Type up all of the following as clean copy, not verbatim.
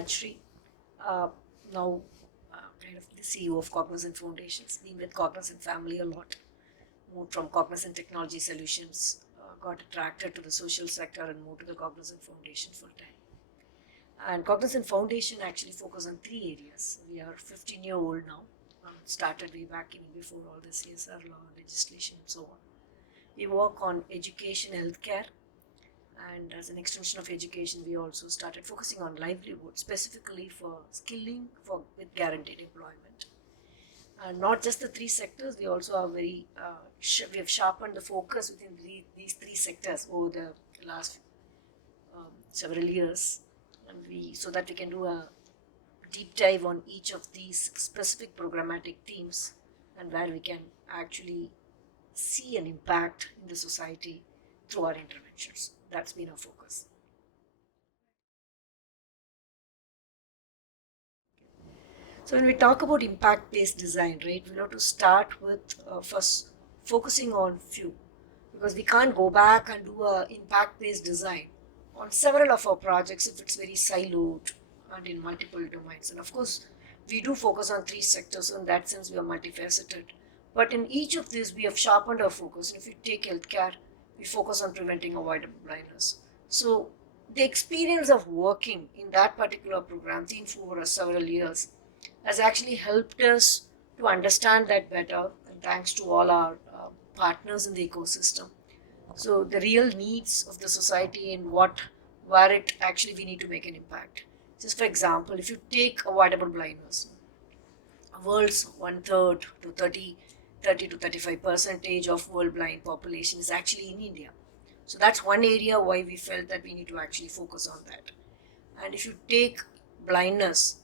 Rajashree, uh, now kind of the CEO of Cognizant Foundation. Been with Cognizant family a lot. Moved from Cognizant Technology Solutions, got attracted to the social sector and moved to the Cognizant Foundation full time. And Cognizant Foundation actually focus on three areas. We are 15-year-old now. Started way back even before all the CSR law legislation and so on. We work on education, healthcare, and as an extension of education, we also started focusing on livelihood, specifically for skilling with guaranteed employment. And not just the three sectors, we also are we have sharpened the focus within these three sectors over the last several years, and so that we can do a deep dive on each of these specific programmatic themes, and where we can actually see an impact in the society through our interventions. That's been our focus. So when we talk about impact-based design, right, we have to start with first focusing on few, because we can't go back and do a impact-based design on several of our projects if it's very siloed and in multiple domains. And of course, we do focus on three sectors, so in that sense we are multifaceted. But in each of these, we have sharpened our focus. And if you take healthcare, we focus on preventing avoidable blindness. So the experience of working in that particular program, theme for several years, has actually helped us to understand that better, and thanks to all our partners in the ecosystem. So the real needs of the society and where it actually we need to make an impact. Just for example, if you take avoidable blindness, world's 1/3 to 30 to 35 percentage of world blind population is actually in India. So that's one area why we felt that we need to actually focus on that. And if you take blindness,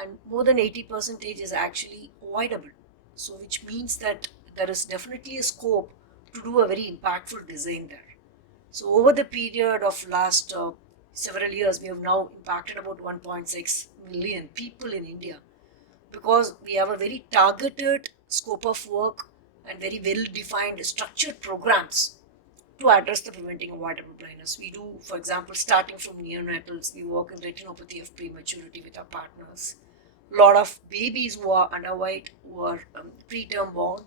and more than 80 percentage is actually avoidable, so which means that there is definitely a scope to do a very impactful design there. So over the period of last several years, we have now impacted about 1.6 million people in India, because we have a very targeted scope of work and very well defined structured programs to address the preventing avoidable blindness. We do, for example, starting from neonatals, we work in retinopathy of prematurity with our partners. A lot of babies who are underweight, who are preterm born,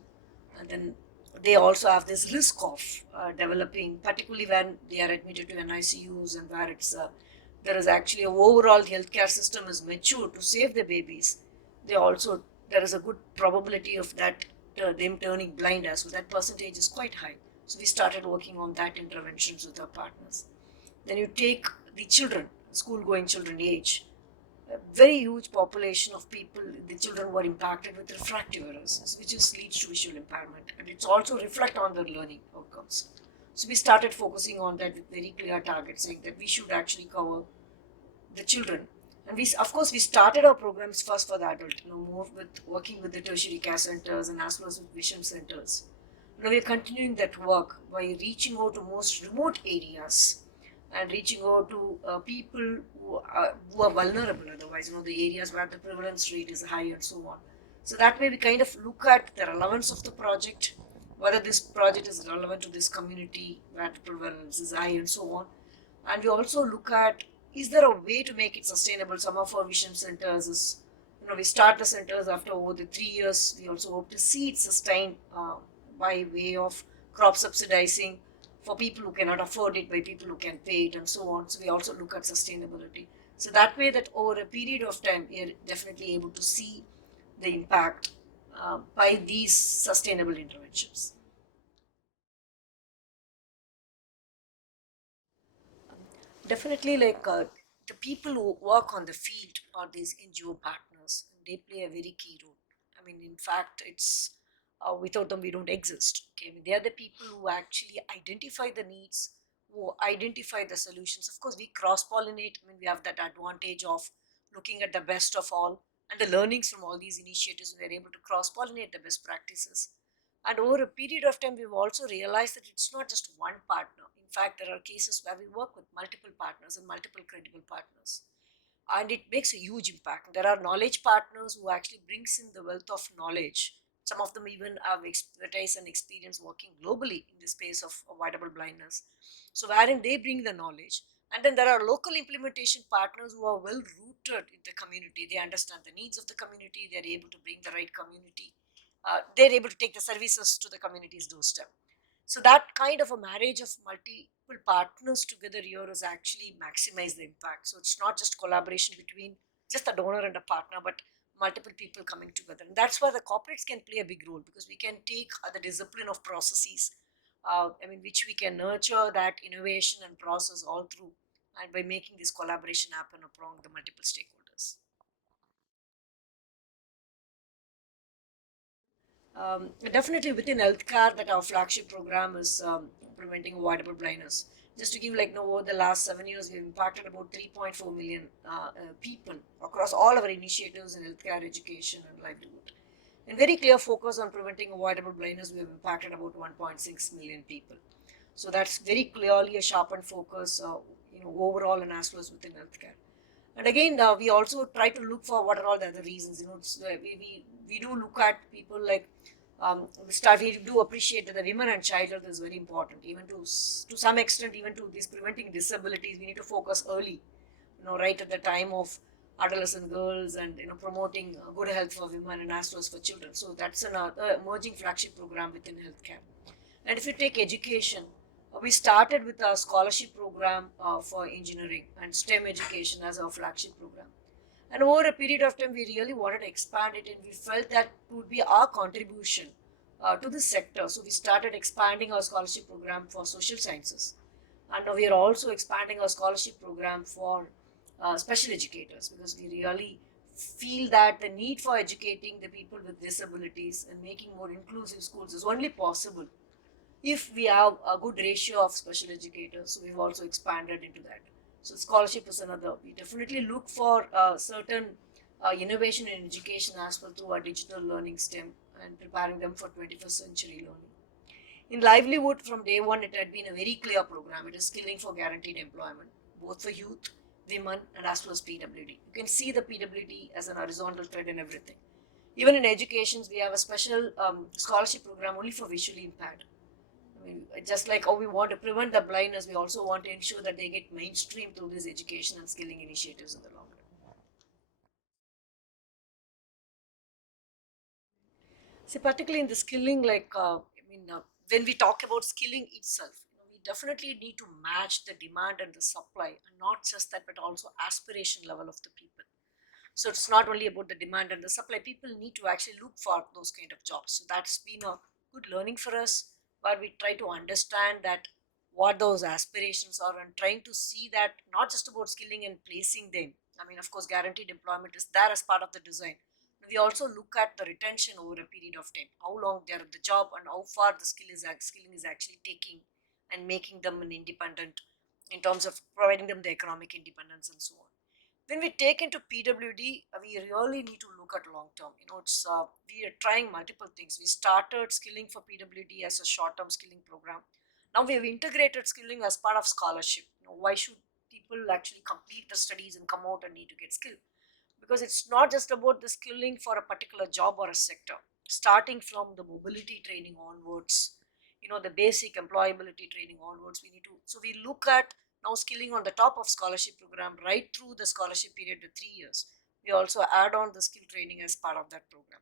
and then they also have this risk of developing, particularly when they are admitted to NICUs and where there is actually a overall healthcare system is mature to save the babies. There is a good probability of that them turning blind as well. That percentage is quite high. So we started working on that interventions with our partners. Then you take the children, school-going children age, a very huge population of people, the children were impacted with refractive errors, which leads to visual impairment, and it's also reflect on their learning outcomes. So we started focusing on that with very clear targets, saying that we should actually cover the children. And of course, we started our programs first for the adult, more with working with the tertiary care centers and as well as with vision centers. Now we are continuing that work by reaching out to most remote areas and reaching out to people who are vulnerable otherwise, the areas where the prevalence rate is high and so on. So that way we kind of look at the relevance of the project, whether this project is relevant to this community where the prevalence is high and so on. And we also look at, is there a way to make it sustainable? Some of our vision centers is, we start the centers after over the 3 years. We also hope to see it sustained by way of crop subsidizing for people who cannot afford it, by people who can pay it and so on. So we also look at sustainability. So that way that over a period of time, we are definitely able to see the impact by these sustainable interventions. Definitely, the people who work on the field are these NGO partners, and they play a very key role. I mean, in fact, it's without them we don't exist. Okay, I mean, they are the people who actually identify the needs, who identify the solutions. Of course, we cross pollinate. I mean, we have that advantage of looking at the best of all and the learnings from all these initiatives. We are able to cross pollinate the best practices. And over a period of time, we've also realized that it's not just one partner. In fact, there are cases where we work with multiple partners and multiple credible partners. And it makes a huge impact. There are knowledge partners who actually brings in the wealth of knowledge. Some of them even have expertise and experience working globally in the space of avoidable blindness. So wherein they bring the knowledge, And then there are local implementation partners who are well rooted in the community. They understand the needs of the community. They're able to bring the right community. They're able to take the services to the community's doorstep. So that kind of a marriage of multiple partners together here is actually maximize the impact. So it's not just collaboration between just a donor and a partner, but multiple people coming together. And that's why the corporates can play a big role, because we can take the discipline of processes, which we can nurture that innovation and process all through, and by making this collaboration happen among the multiple stakeholders. Definitely within healthcare, that our flagship program is preventing avoidable blindness. Just to give over the last 7 years, we've impacted about 3.4 million people across all our initiatives in healthcare, education, and livelihood. In very clear focus on preventing avoidable blindness, we have impacted about 1.6 million people. So that's very clearly a sharpened focus, overall and as well as within healthcare. And again, we also try to look for what are all the other reasons. We do look at people like we do appreciate that the women and child health is very important. Even to some extent, even to this preventing disabilities, we need to focus early. Right at the time of adolescent girls, and promoting good health for women and as well as for children. So that's another emerging flagship program within healthcare. And if you take education, we started with a scholarship program for engineering and STEM education as our flagship program. And over a period of time, we really wanted to expand it, and we felt that would be our contribution to this sector. So we started expanding our scholarship program for social sciences. And now we are also expanding our scholarship program for special educators, because we really feel that the need for educating the people with disabilities and making more inclusive schools is only possible if we have a good ratio of special educators. So we've also expanded into that. So scholarship is another. We definitely look for certain innovation in education as well through our digital learning STEM, and preparing them for 21st century learning. In livelihood, from day one, it had been a very clear program. It is skilling for guaranteed employment, both for youth, women, and as well as PWD. You can see the PWD as an horizontal thread in everything. Even in education, we have a special scholarship program only for visually impaired. Just like how we want to prevent the blindness, we also want to ensure that they get mainstream through these education and skilling initiatives in the long run. See, particularly in the skilling, when we talk about skilling itself, we definitely need to match the demand and the supply, and not just that, but also aspiration level of the people. So it's not only about the demand and the supply. People need to actually look for those kind of jobs. So that's been a good learning for us, where we try to understand that what those aspirations are, and trying to see that not just about skilling and placing them. Of course, guaranteed employment is there as part of the design. We also look at the retention over a period of time, how long they're at the job and how far the skilling is actually taking, and making them an independent in terms of providing them the economic independence and so on. When we take into PWD, we really need to look at long term. We are trying multiple things. We started skilling for PWD as a short term skilling program. Now we have integrated skilling as part of scholarship. Why should people actually complete the studies and come out and need to get skilled? Because it's not just about the skilling for a particular job or a sector. Starting from the mobility training onwards, the basic employability training onwards, we look at now skilling on the top of scholarship program right through the scholarship period to 3 years. We also add on the skill training as part of that program.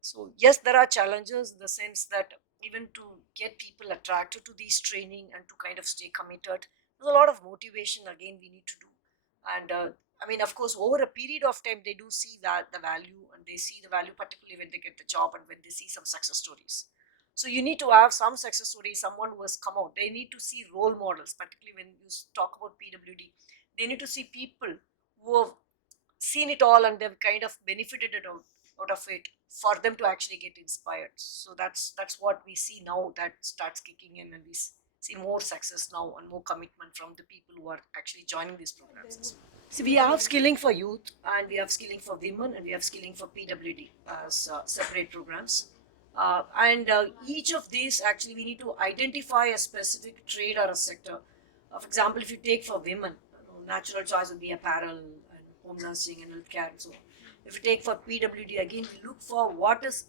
So yes, there are challenges in the sense that even to get people attracted to these training and to kind of stay committed, there's a lot of motivation again we need to do. And of course, over a period of time, they do see that the value, and they see the value particularly when they get the job and when they see some success stories. So you need to have some success stories, someone who has come out. They need to see role models, particularly when you talk about PWD. They need to see people who have seen it all and they've kind of benefited out of it, for them to actually get inspired. So that's what we see now, that starts kicking in, and we see more success now and more commitment from the people who are actually joining these programs. So we have skilling for youth, and we have skilling for women, and we have skilling for PWD as separate programs. And each of these, actually, we need to identify a specific trade or a sector. For example, if you take for women, natural choice would be apparel and home nursing and healthcare and so on. If you take for PWD, again, we look for what is,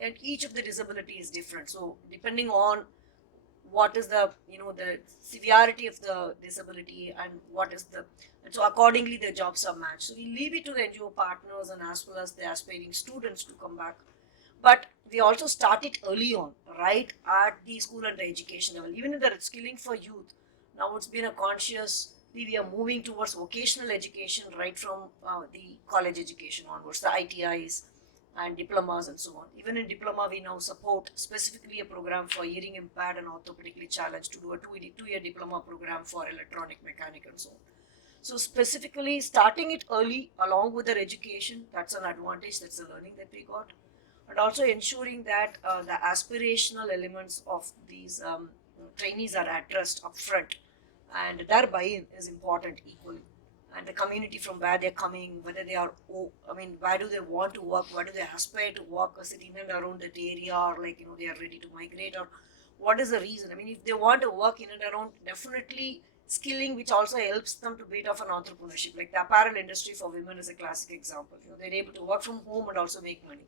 and each of the disability is different. So depending on what is the, the severity of the disability, and and so accordingly the jobs are matched. So we leave it to the NGO partners and as well as the aspiring students to come back. But we also start it early on, right at the school and the education level. Even in the skilling for youth, now it's been a conscious, we are moving towards vocational education right from the college education onwards, the ITIs and diplomas and so on. Even in diploma, we now support specifically a program for hearing impaired and orthopedically challenged to do a two-year diploma program for electronic mechanic and so on. So specifically starting it early along with their education, that's an advantage, that's the learning that we got. And also ensuring that the aspirational elements of these trainees are addressed upfront, and their buy-in is important equally. And the community from where they're coming, whether they are, where do they want to work, where do they aspire to work, is it in and around that area, or like, they are ready to migrate, or what is the reason? If they want to work in and around, definitely skilling, which also helps them to bit of an entrepreneurship. Like the apparel industry for women is a classic example. They're able to work from home and also make money.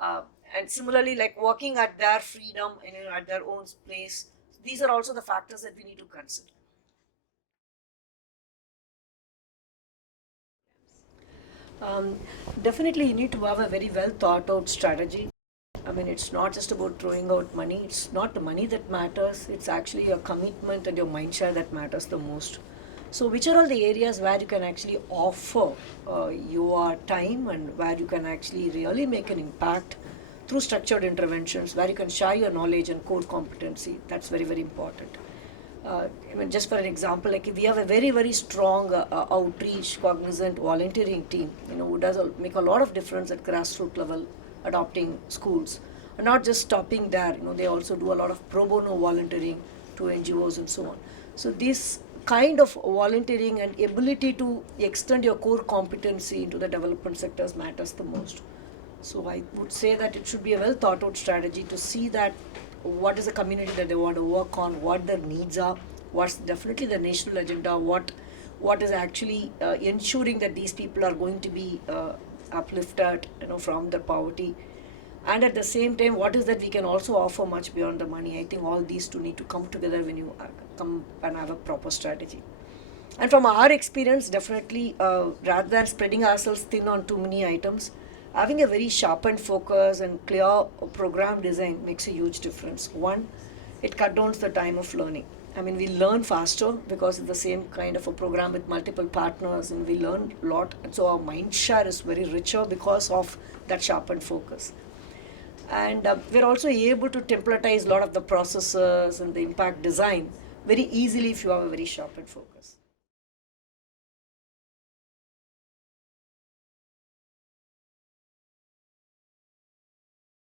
And similarly, like working at their freedom, at their own place. These are also the factors that we need to consider. Um, Definitely, you need to have a very well thought out strategy. It's not just about throwing out money. It's not the money that matters. It's actually your commitment and your mind share that matters the most. So, which are all the areas where you can actually offer your time, and where you can actually really make an impact through structured interventions, where you can share your knowledge and core competency? That's very, very important. Just for an example, like we have a very, very strong outreach, cognizant volunteering team, who does make a lot of difference at grassroots level, adopting schools. And not just stopping there, they also do a lot of pro bono volunteering to NGOs and so on. So this kind of volunteering and ability to extend your core competency into the development sectors matters the most. So I would say that it should be a well thought out strategy to see that what is the community that they want to work on, what their needs are, what's definitely the national agenda, what is actually ensuring that these people are going to be uplifted, from the poverty, and at the same time, what is that we can also offer much beyond the money. I think all these two need to come together when you come and have a proper strategy. And from our experience, definitely, rather than spreading ourselves thin on too many items, having a very sharpened focus and clear program design makes a huge difference. One, it cut down the time of learning. We learn faster because it's the same kind of a program with multiple partners, and we learn a lot. And so our mind share is very richer because of that sharpened focus. And we're also able to templatize a lot of the processes and the impact design very easily if you have a very sharpened focus.